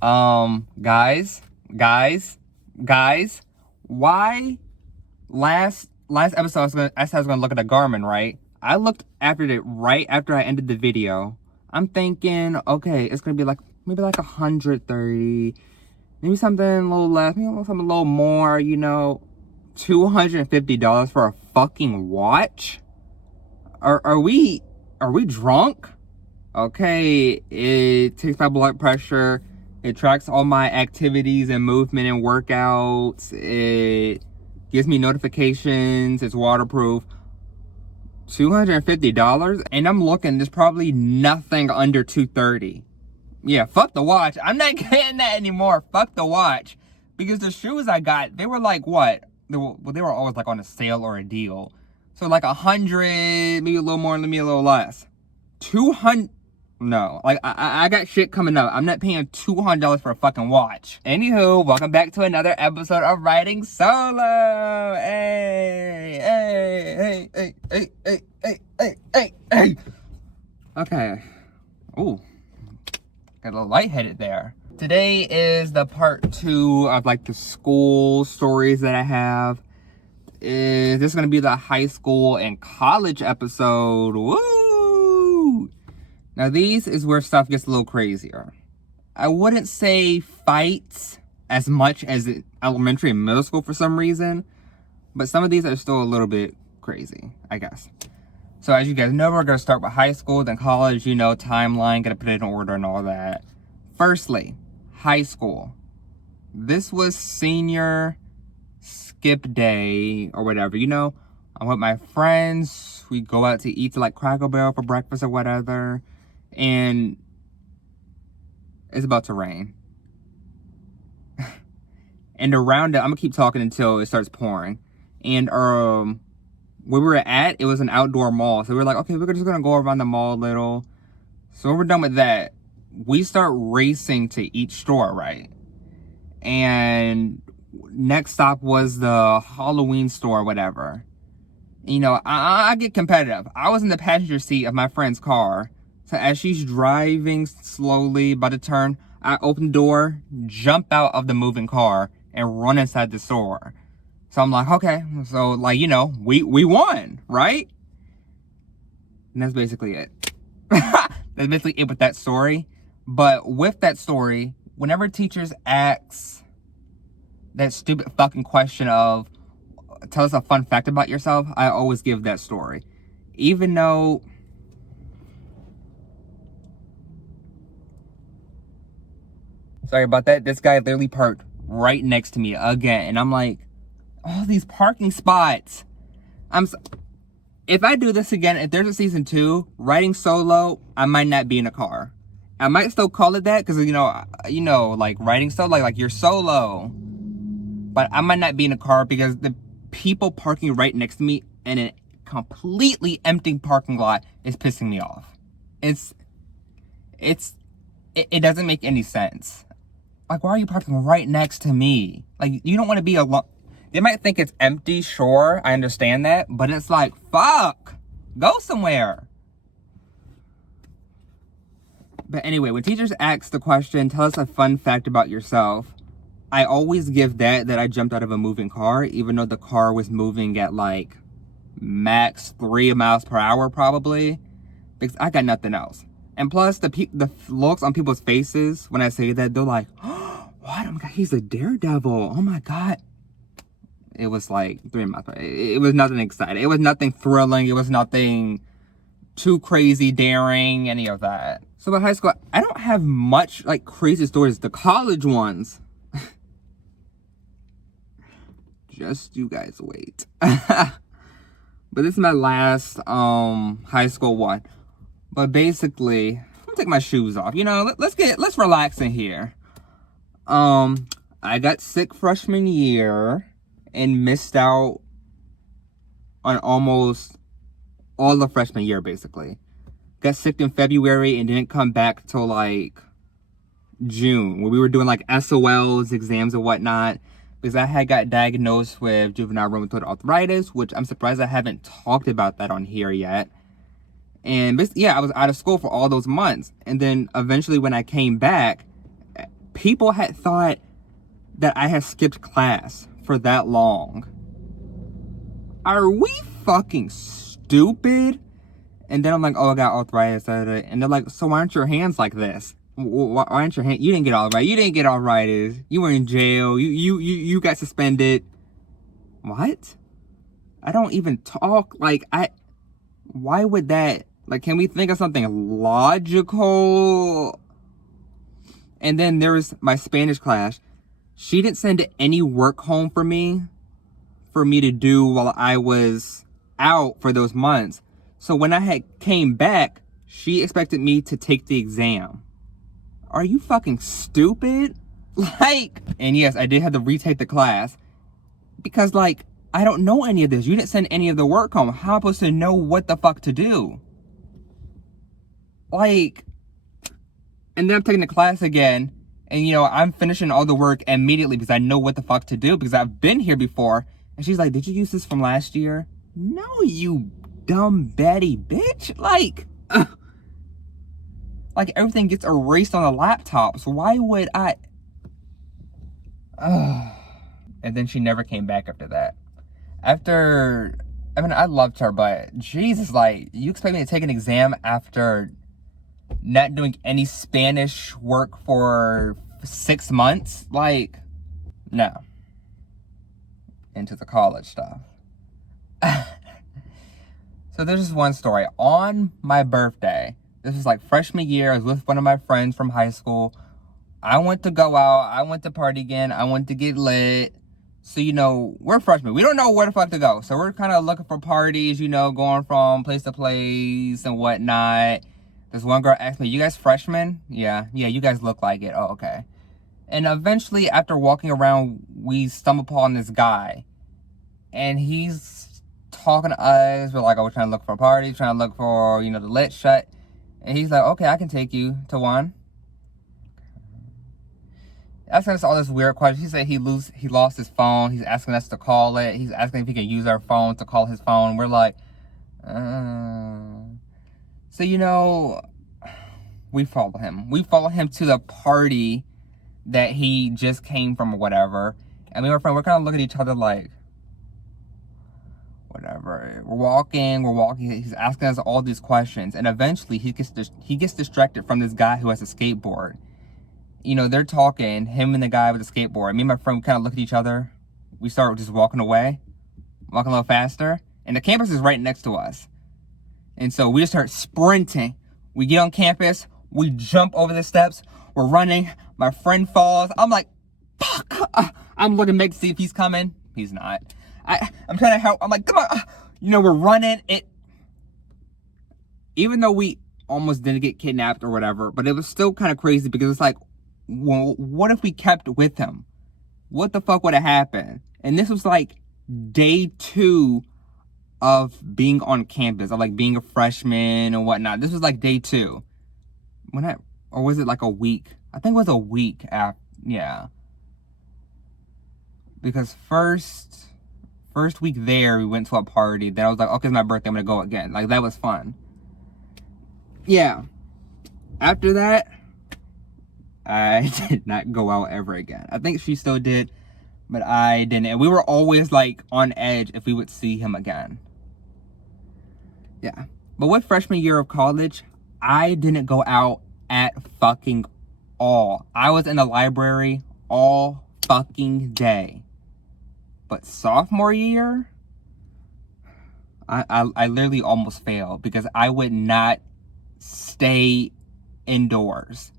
Guys, why last episode I said I was gonna look at a Garmin, right? I looked after it right after I ended the video. I'm thinking, okay, it's gonna be like maybe like 130, maybe something a little less, maybe something a little more, $250 for a fucking watch? Are we drunk? Okay, it takes my blood pressure. It tracks all my activities and movement and workouts. It gives me notifications. It's waterproof. $250? And I'm looking, there's probably nothing under $230. Yeah, fuck the watch. I'm not getting that anymore. Fuck the watch. Because the shoes I got, they were like what? They were always like on a sale or a deal. So like 100, maybe a little more, maybe a little less. 200. No, like I got shit coming up. I'm not paying $200 for a fucking watch. Anywho, welcome back to another episode of Riding Solo. Hey. Okay. Ooh, got a little lightheaded there. Today is the part 2 of like the school stories that I have. This is gonna be the high school and college episode. Woo! Now, these is where stuff gets a little crazier. I wouldn't say fights as much as in elementary and middle school for some reason, but some of these are still a little bit crazy, I guess. So as you guys know, we're going to start with high school, then college, timeline, got to put it in order and all that. Firstly, high school. This was senior skip day or whatever, I'm with my friends. We go out to eat to like Cracker Barrel for breakfast or whatever. And it's about to rain. And around it, I'm gonna keep talking until it starts pouring. And where we were at, it was an outdoor mall. So we were like, okay, we're just gonna go around the mall a little. So when we're done with that, we start racing to each store, right? And next stop was the Halloween store or whatever. I get competitive. I was in the passenger seat of my friend's car. So as she's driving slowly by the turn, I open the door, jump out of the moving car, and run inside the store. So I'm like, okay, so we won, right? And that's basically it. That's basically it with that story. But with that story, whenever teachers ask that stupid fucking question of, tell us a fun fact about yourself, I always give that story. Even though... Sorry about that. This guy literally parked right next to me again. And I'm like, all these parking spots. If I do this again, if there's a season 2, riding solo, I might not be in a car. I might still call it that because, like riding solo, like you're solo. But I might not be in a car because the people parking right next to me in a completely empty parking lot is pissing me off. It doesn't make any sense. Like, why are you parking right next to me? Like, you don't want to be alone. They might think it's empty, sure, I understand that, but it's like, fuck, go somewhere. But anyway, when teachers ask the question, tell us a fun fact about yourself, I always give that I jumped out of a moving car, even though the car was moving at like max 3 miles per hour probably, because I got nothing else. And plus, the looks on people's faces when I say that, they're like, oh, what? Oh my God, he's a daredevil. Oh my God. It was like 3 miles per hour. It was nothing exciting. It was nothing thrilling. It was nothing too crazy, daring, any of that. So about high school, I don't have much like crazy stories. The college ones, just you guys wait. But this is my last high school one. But basically, I'm gonna take my shoes off. Let's relax in here. I got sick freshman year and missed out on almost all of freshman year, basically. Got sick in February and didn't come back till like June, when we were doing like SOLs, exams and whatnot, because I had got diagnosed with juvenile rheumatoid arthritis, which I'm surprised I haven't talked about that on here yet. And yeah, I was out of school for all those months. And then eventually when I came back, people had thought that I had skipped class for that long. Are we fucking stupid? And then I'm like, oh, I got arthritis. And they're like, so why aren't your hands like this? Why aren't your hands? You didn't get arthritis. You didn't get arthritis. You were in jail. You got suspended. What? I don't even talk. Like, why would that? Like, can we think of something logical? And then there was my Spanish class. She didn't send any work home for me to do while I was out for those months. So when I had came back, she expected me to take the exam. Are you fucking stupid? Like, and yes, I did have to retake the class because, like, I don't know any of this. You didn't send any of the work home. How am I supposed to know what the fuck to do? Like, and then I'm taking the class again, and, you know, I'm finishing all the work immediately because I know what the fuck to do because I've been here before. And she's like, did you use this from last year? No, you dumb Betty bitch. Like everything gets erased on the laptop. So why would I? And then she never came back after that. I mean, I loved her, but Jesus, like, you expect me to take an exam after not doing any Spanish work for 6 months? Like, no. Into the college stuff. So there's this one story. On my birthday, this was like freshman year, I was with one of my friends from high school. I went to go out, I went to party again, I went to get lit. So, you know, we're freshmen. We don't know where the fuck to go. So we're kind of looking for parties, you know, going from place to place and whatnot. This one girl asked me, you guys freshmen? Yeah, you guys look like it. Oh, okay. And eventually, after walking around, we stumbled upon this guy. And he's talking to us. We're like, oh, we're trying to look for a party, trying to look for, you know, the lit shut. And he's like, okay, I can take you to one. Asking us all this weird questions. He said he lost his phone. He's asking us to call it. He's asking if he can use our phone to call his phone. We're like, So, you know, we follow him. We follow him to the party that he just came from or whatever. And me and my friend, we're kind of looking at each other like, whatever. We're walking. He's asking us all these questions. And eventually he gets distracted from this guy who has a skateboard. You know, they're talking, him and the guy with the skateboard. Me and my friend kind of look at each other. We start just walking away, walking a little faster. And the campus is right next to us. And so we just start sprinting. We get on campus. We jump over the steps. We're running. My friend falls. I'm like, fuck. I'm looking back to see if he's coming. He's not. I'm trying to help. I'm like, come on. You know, we're running. Even though we almost didn't get kidnapped or whatever, but it was still kind of crazy because it's like, well, what if we kept with him? What the fuck would have happened? And this was like day 2 of being on campus, of like being a freshman and whatnot. This was like day 2. Or was it like a week? I think it was a week after, yeah. Because first week there, we went to a party. Then I was like, okay, it's my birthday, I'm gonna go again. Like, that was fun. Yeah. After that, I did not go out ever again. I think she still did, but I didn't. And we were always like on edge if we would see him again. Yeah. But with freshman year of college, I didn't go out at fucking all. I was in the library all fucking day. But sophomore year, I literally almost failed because I would not stay indoors.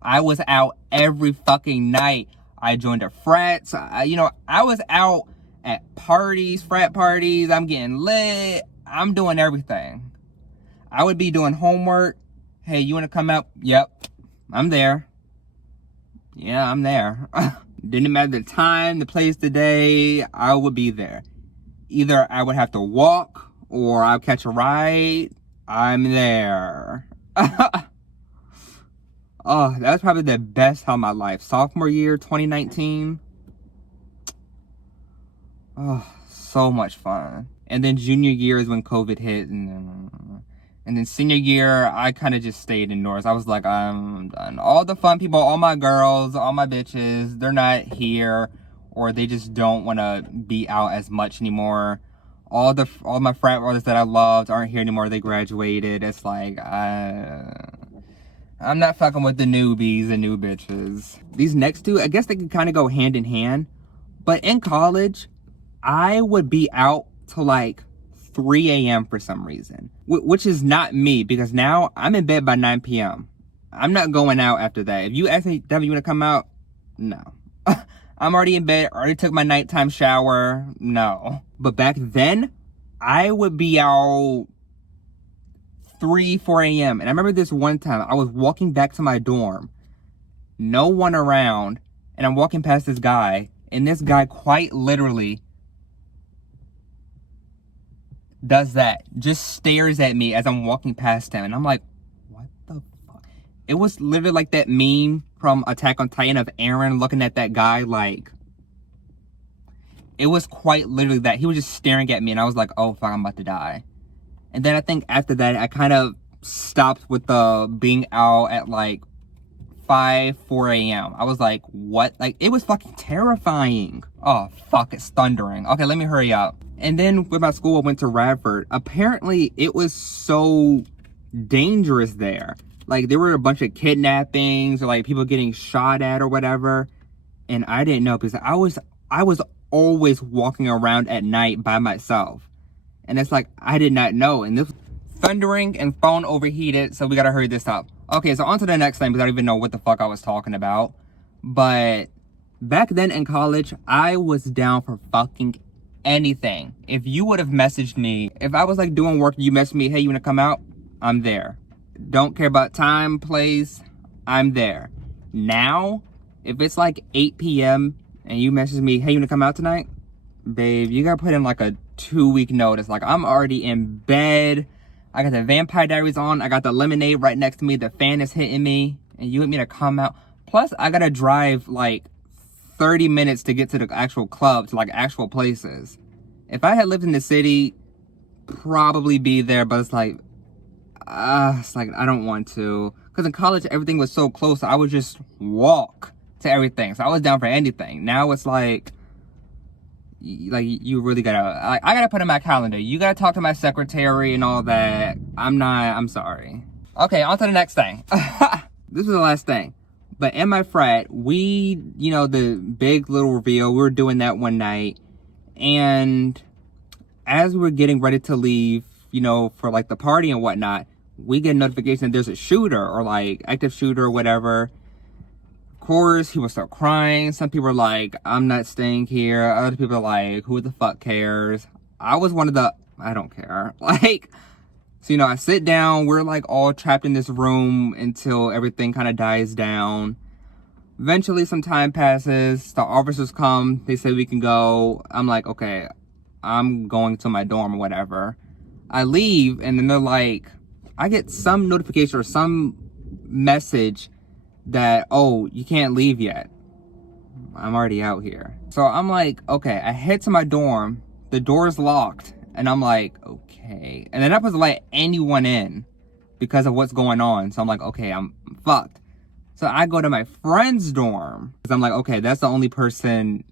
I was out every fucking night. I joined a frat. So I was out at parties, frat parties. I'm getting lit. I'm doing everything. I would be doing homework. Hey, you want to come out? Yep, I'm there. Yeah, I'm there. Didn't matter the time, the place, the day, I would be there. Either I would have to walk or I'll catch a ride. I'm there. Oh, that was probably the best time of my life. Sophomore year, 2019. Oh, so much fun. And then junior year is when COVID hit. And And then senior year, I kind of just stayed indoors. I was like, I'm done. All the fun people, all my girls, all my bitches, they're not here, or they just don't want to be out as much anymore. All my frat brothers that I loved aren't here anymore. They graduated. It's like, I'm not fucking with the newbies and new bitches. These next two, I guess they can kind of go hand in hand. But in college, I would be out till like 3 a.m. for some reason. Which is not me, because now I'm in bed by 9 p.m. I'm not going out after that. If you ask me, Devin, you want to come out? No. I'm already in bed, already took my nighttime shower. No. But back then, I would be out 3, 4 a.m. And I remember this one time, I was walking back to my dorm, no one around, and I'm walking past this guy, and this guy quite literally does that, just stares at me as I'm walking past him, and I'm like, what the fuck? It was literally like that meme from Attack on Titan of Eren looking at that guy, like, it was quite literally that. He was just staring at me, and I was like, oh fuck, I'm about to die. And then I think after that, I kind of stopped with the being out at like 5, 4 a.m. I was like, what? Like, it was fucking terrifying. Oh, fuck, it's thundering. Okay, let me hurry up. And then with my school, I went to Radford. Apparently, it was so dangerous there. Like, there were a bunch of kidnappings or like people getting shot at or whatever. And I didn't know, because I was always walking around at night by myself. And it's like, I did not know. And this thundering and phone overheated, so we gotta hurry this up. Okay, so on to the next thing, because I don't even know what the fuck I was talking about. But back then in college, I was down for fucking anything. If you would have messaged me, if I was like doing work, you messaged me, hey, you wanna come out? I'm there. Don't care about time, place, I'm there. Now, if it's like 8 p.m. and you message me, hey, you wanna come out tonight? Babe, you gotta put in like a 2-week notice. Like, I'm already in bed. I got the Vampire Diaries on. I got the lemonade right next to me. The fan is hitting me. And you want me to come out? Plus, I gotta drive like 30 minutes to get to the actual club, to like actual places. If I had lived in the city, probably be there. But it's like I don't want to. Because in college, everything was so close. I would just walk to everything. So I was down for anything. Now it's like you really gotta, I gotta put in my calendar. You gotta talk to my secretary and all that. I'm sorry. Okay, on to the next thing. This was the last thing. But in my frat, we, you know, the big little reveal, we were doing that one night. And as we were getting ready to leave, you know, for like the party and whatnot, we get a notification that there's a shooter or like active shooter or whatever. Of course, he would start crying. Some people are like, I'm not staying here. Other people are like, who the fuck cares? I was one of the, I don't care. Like, so, you know, I sit down. We're like all trapped in this room until everything kind of dies down. Eventually, some time passes. The officers come. They say we can go. I'm like, okay, I'm going to my dorm or whatever. I leave, and then they're like, I get some notification or some message that, oh, you can't leave yet. I'm already out here. So I'm like, okay, I head to my dorm. The door's locked. And I'm like, okay. And they're not supposed to let anyone in because of what's going on. So I'm like, okay, I'm fucked. So I go to my friend's dorm. Because I'm like, okay, that's the only person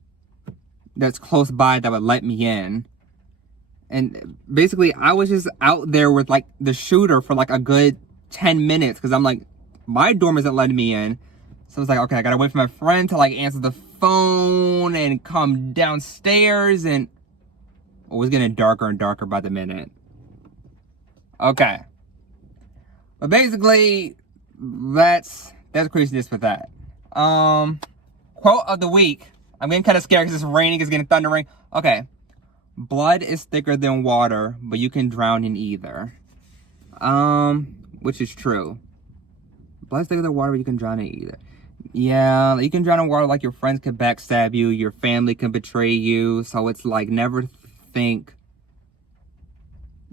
that's close by that would let me in. And basically, I was just out there with like the shooter for like a good 10 minutes. Because I'm like, my dorm isn't letting me in. So it's like, okay, I gotta wait for my friend to like answer the phone and come downstairs. And it was getting darker and darker by the minute. Okay. But basically, that's craziness with that. Quote of the week. I'm getting kind of scared because it's raining, it's getting thundering. Okay. Blood is thicker than water, but you can drown in either. Which is true. Blood's thicker than water, but you can drown in either. Yeah, you can drown in water, like your friends can backstab you, your family can betray you. So it's like, never think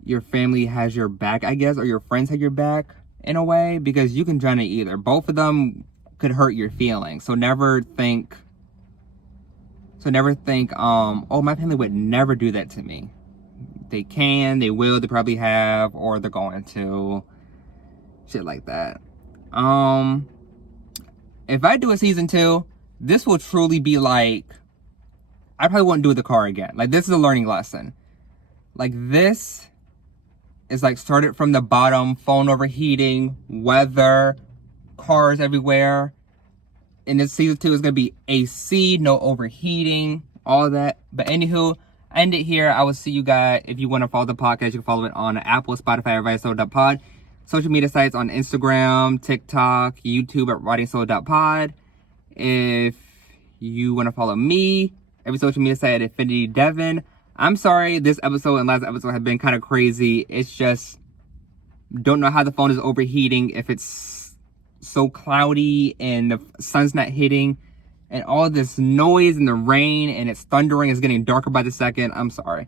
your family has your back, I guess, or your friends have your back in a way, because you can drown in either. Both of them could hurt your feelings. So never think, oh, my family would never do that to me. They can, they will, they probably have, or they're going to. Shit like that. If I do a season 2, this will truly be like, I probably won't do the car again. Like, this is a learning lesson. Like, this is like started from the bottom, phone overheating, weather, cars everywhere. And this season 2 is going to be AC, no overheating, all of that. But anywho, I end it here. I will see you guys. If you want to follow the podcast, you can follow it on Apple, Spotify, writingsoul.pod. Social media sites on Instagram, TikTok, YouTube at writingsoul.pod. If you want to follow me, every social media site at Infinity Devin. I'm sorry, this episode and last episode have been kind of crazy. It's just, don't know how the phone is overheating, if it's so cloudy and the sun's not hitting, and all this noise and the rain and it's thundering, is getting darker by the second. I'm sorry.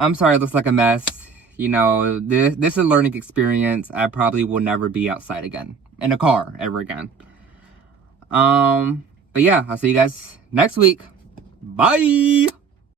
It looks like a mess. You know, this is a learning experience. I probably will never be outside again, in a car, ever again. But yeah, I'll see you guys next week. Bye!